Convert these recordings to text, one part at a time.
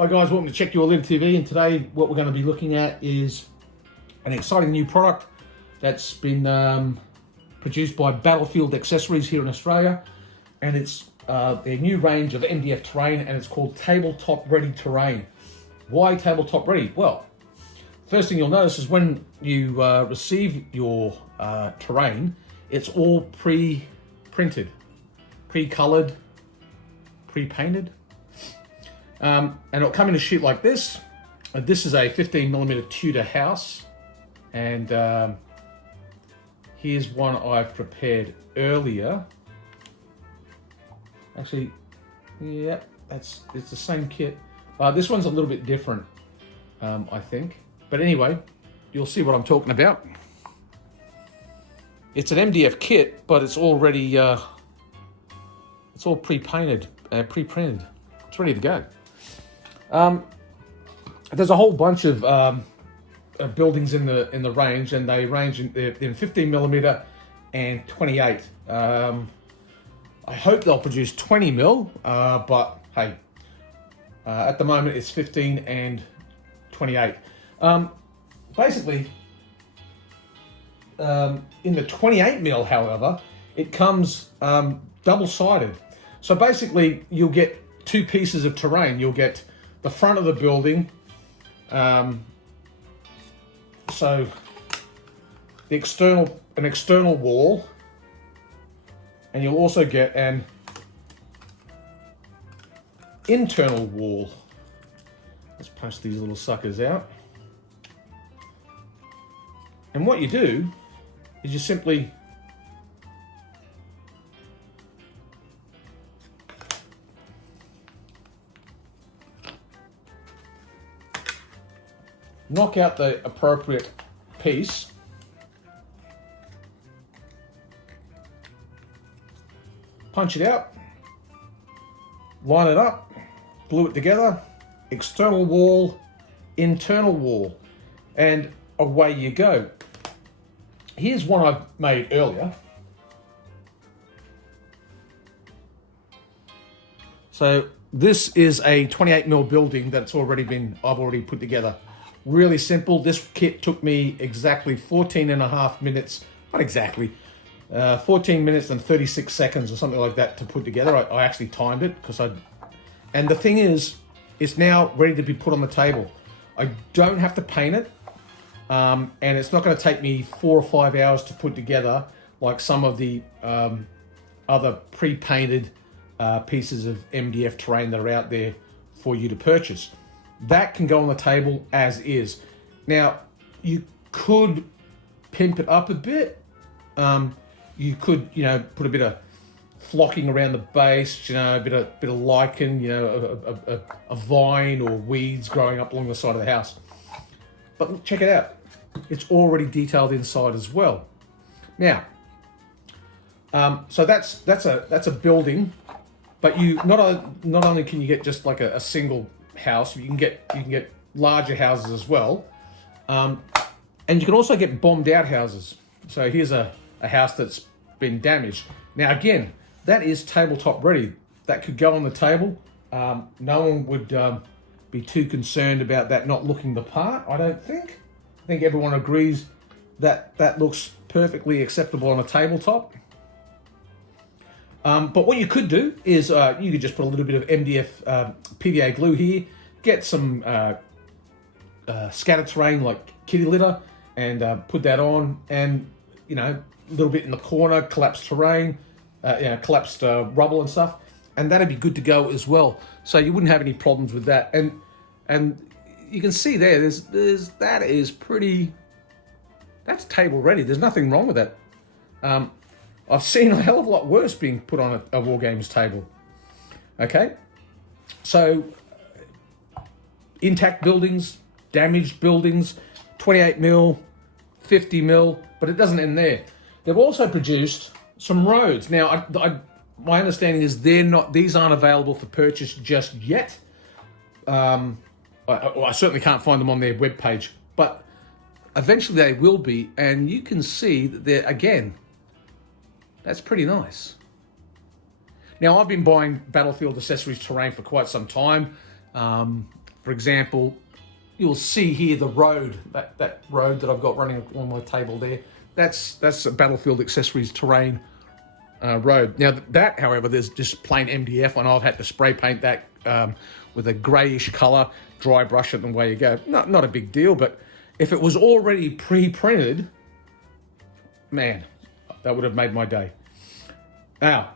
Hi guys, welcome to Check Your Litter TV, and today what we're going to be looking at is an exciting new product that's been produced by Battlefield Accessories here in Australia, and it's their new range of MDF terrain, and it's called Tabletop Ready Terrain. Why Tabletop Ready? Well, first thing you'll notice is when you receive your terrain, it's all pre-printed, pre-coloured, pre-painted. And it'll come in a sheet like this. This is a 15mm Tudor house, and here's one I've prepared earlier. Actually, yeah, it's the same kit. This one's a little bit different, I think. But anyway, you'll see what I'm talking about. It's an MDF kit, but it's already it's all pre-painted, pre-printed. It's ready to go. There's a whole bunch of buildings in the range, and they range in 15mm and 28. I hope they'll produce 20mm, but hey, at the moment it's 15 and 28. Basically, in the 28mm, however, it comes double-sided. So basically, you'll get two pieces of terrain. You'll get the front of the building, so an external wall, and you'll also get an internal wall. Let's punch these little suckers out. And what you do is you simply knock out the appropriate piece, punch it out, line it up, glue it together, external wall, internal wall, and away you go. Here's one I've made earlier. So this is a 28mm building that's I've already put together. Really simple. This kit took me exactly 14.5 minutes, not exactly, 14 minutes and 36 seconds or something like that to put together. I actually timed it and the thing is, it's now ready to be put on the table. I don't have to paint it, and it's not going to take me 4 or 5 hours to put together like some of the other pre-painted pieces of MDF terrain that are out there for you to purchase. That can go on the table as is. Now, you could pimp it up a bit. You could, put a bit of flocking around the base, a bit of lichen, a vine or weeds growing up along the side of the house. But check it out. It's already detailed inside as well. Now, so that's a building, but you not only can you get just like a single house, you can get larger houses as well, and you can also get bombed out houses. So here's a house that's been damaged. Now again, that is tabletop ready. That could go on the table. No one would be too concerned about that not looking the part, I don't think. I think everyone agrees that that looks perfectly acceptable on a tabletop. But what you could do is you could just put a little bit of MDF PVA glue here, get some scattered terrain like kitty litter, and put that on, and a little bit in the corner, collapsed terrain, collapsed rubble and stuff, and that'd be good to go as well. So you wouldn't have any problems with that. And you can see that's table ready. There's nothing wrong with that. I've seen a hell of a lot worse being put on a War Games table. Okay, so intact buildings, damaged buildings, 28mm, 50mm, but it doesn't end there. They've also produced some roads. Now, my understanding is these aren't available for purchase just yet. I certainly can't find them on their webpage, but eventually they will be, and you can see that they're, again, that's pretty nice. Now, I've been buying Battlefield Accessories terrain for quite some time. For example, you'll see here the road, that road that I've got running on my table there. That's a Battlefield Accessories terrain road. Now that, however, there's just plain MDF, and I've had to spray paint that with a greyish colour, dry brush it, and away you go. Not a big deal, but if it was already pre-printed, man, that would have made my day. Now,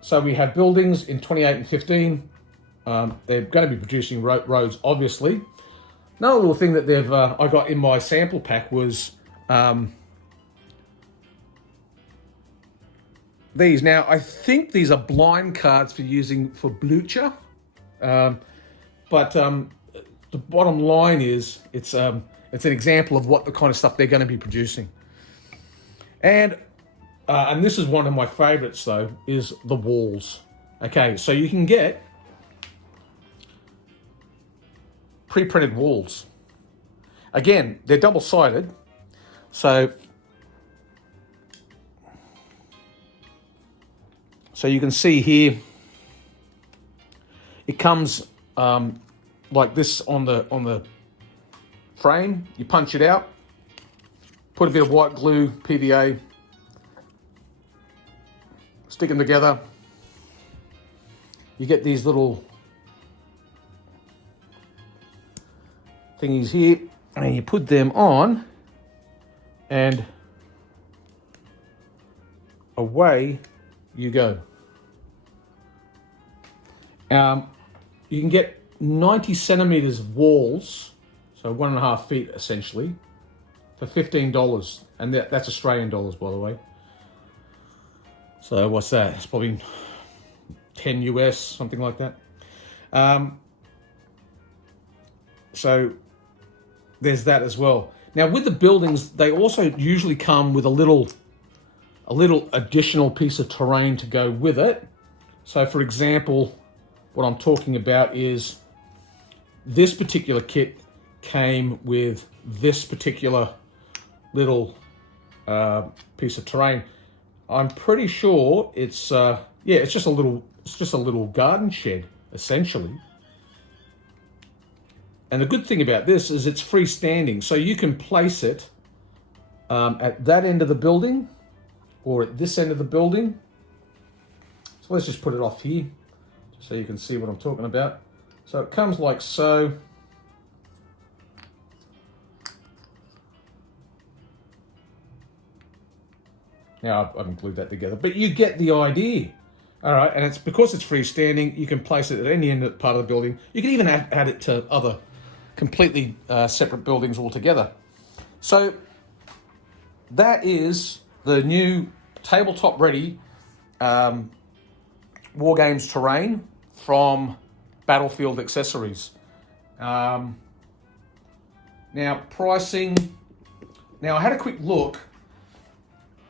so we have buildings in 28 and 15. They're going to be producing roads, obviously. Another little thing that I got in my sample pack was these. Now, I think these are blind cards for using for Blucher, but the bottom line is it's an example of what the kind of stuff they're going to be producing. And this is one of my favorites, though, is the walls. Okay, so you can get pre-printed walls. Again, they're double-sided, so you can see here, it comes like this on the frame. You punch it out, put a bit of white glue, PVA, stick them together. You get these little thingies here, and you put them on, and away you go. You can get 90 centimeters of walls, so 1.5 feet essentially, for $15, and that's Australian dollars, by the way. So what's that? It's probably 10 US, something like that. So there's that as well. Now with the buildings, they also usually come with a little additional piece of terrain to go with it. So for example, what I'm talking about is this particular kit came with this particular little piece of terrain. I'm pretty sure it's just a little garden shed essentially. And the good thing about this is it's freestanding, so you can place it at that end of the building or at this end of the building. So let's just put it off here so you can see what I'm talking about. So it comes like so. Now I haven't glued that together, but you get the idea. All right, and it's because it's freestanding, you can place it at any end of part of the building. You can even add it to other completely separate buildings altogether. So that is the new tabletop ready War Games terrain from Battlefield Accessories. Now pricing. Now I had a quick look,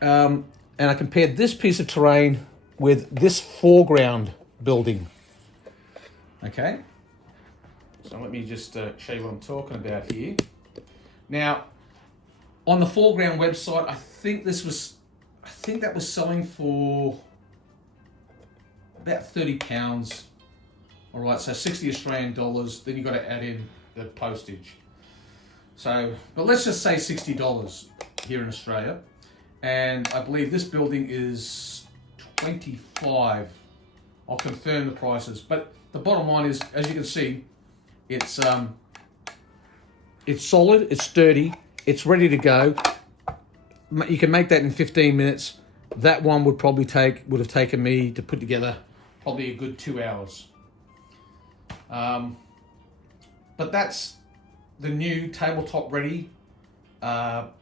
and I compared this piece of terrain with this foreground building. Okay. So let me just show you what I'm talking about here. Now, on the foreground website, I think that was selling for about £30. All right, so 60 Australian dollars. Then you got to add in the postage. So, but let's just say $60 here in Australia, and I believe this building is 25. I'll confirm the prices, but the bottom line is, as you can see, it's solid, it's sturdy, it's ready to go. You can make that in 15 minutes. That one would have taken me to put together probably a good 2 hours. But that's the new tabletop ready terrain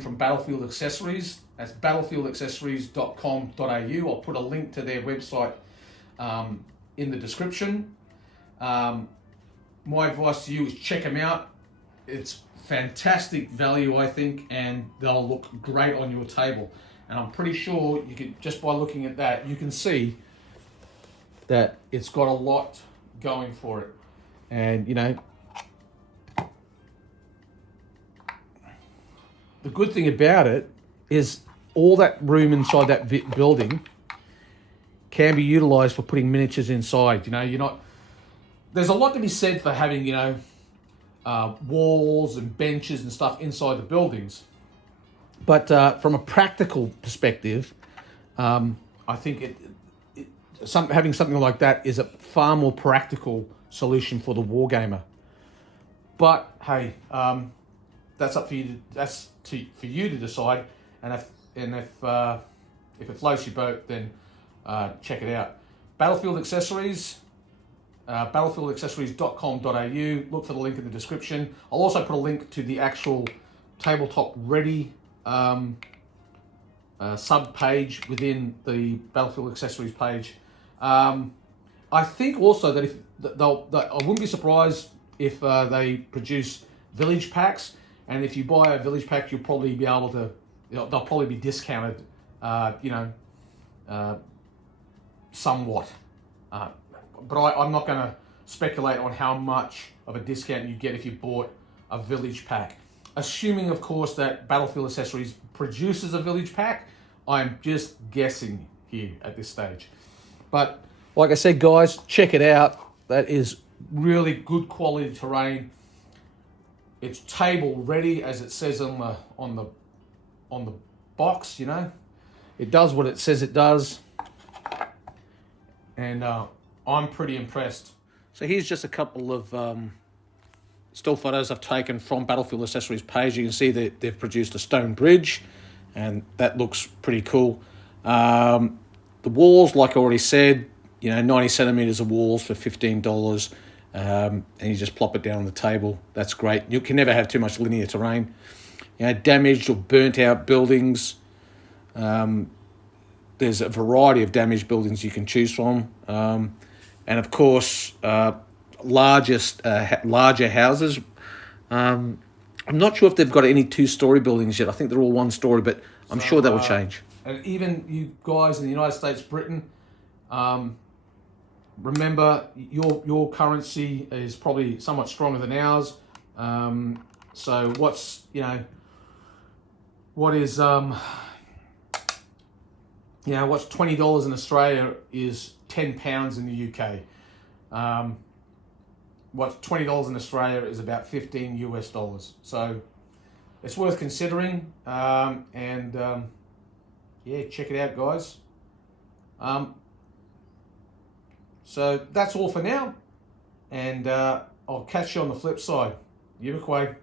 from Battlefield Accessories. That's battlefieldaccessories.com.au. I'll put a link to their website in the description. My advice to you is check them out. It's fantastic value, I think, and they'll look great on your table. And I'm pretty sure you can, just by looking at that, you can see that it's got a lot going for it. And you know, the good thing about it is all that room inside that building can be utilized for putting miniatures inside. You know, there's a lot to be said for having, walls and benches and stuff inside the buildings. But from a practical perspective, I think having something like that is a far more practical solution for the wargamer. But hey, that's up for you. For you to decide. And if it floats your boat, then check it out. Battlefield Accessories, battlefieldaccessories.com.au. Look for the link in the description. I'll also put a link to the actual tabletop ready sub page within the Battlefield Accessories page. I think also that I wouldn't be surprised if they produce village packs, and if you buy a village pack, you'll probably be able to. They'll probably be discounted, somewhat. But I'm not going to speculate on how much of a discount you get if you bought a village pack. Assuming, of course, that Battlefield Accessories produces a village pack. I'm just guessing here at this stage. But like I said, guys, check it out. That is really good quality terrain. It's table ready, as it says on the box. It does what it says it does, and I'm pretty impressed. So here's just a couple of still photos I've taken from Battlefield Accessories page. You can see that they've produced a stone bridge, and that looks pretty cool. The walls, like I already said, 90 centimeters of walls for $15, and you just plop it down on the table. That's great. You can never have too much linear terrain. Damaged or burnt out buildings. There's a variety of damaged buildings you can choose from, and of course, larger houses. I'm not sure if they've got any 2-story buildings yet. I think they're all 1-story, but I'm sure that will change. And even you guys in the United States, Britain, remember your currency is probably somewhat stronger than ours. So what's $20 in Australia is £10 in the UK. What's $20 in Australia is about $15 US. So it's worth considering. Check it out, guys. So that's all for now, and I'll catch you on the flip side. Yibakway.